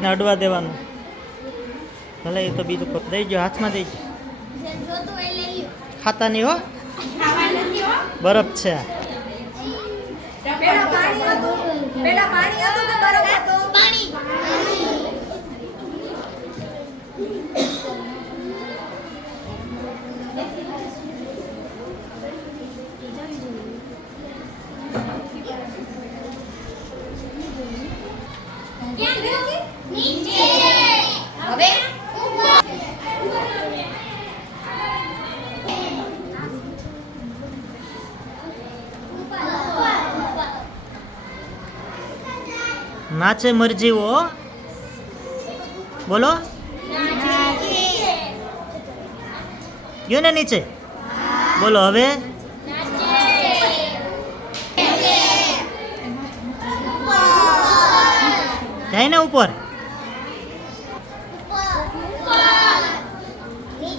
ને અડવા દેવાનું. ભલે એ તો બીજું કોક દઈ ગયો હાથમાં દઈ ગયો ખાતા નહીં હો. બરફ છે. આ. નીચે હવે નાચે મરજી બોલો. ગયો ને નીચે? બોલો હવે. જાય ને ઉપર.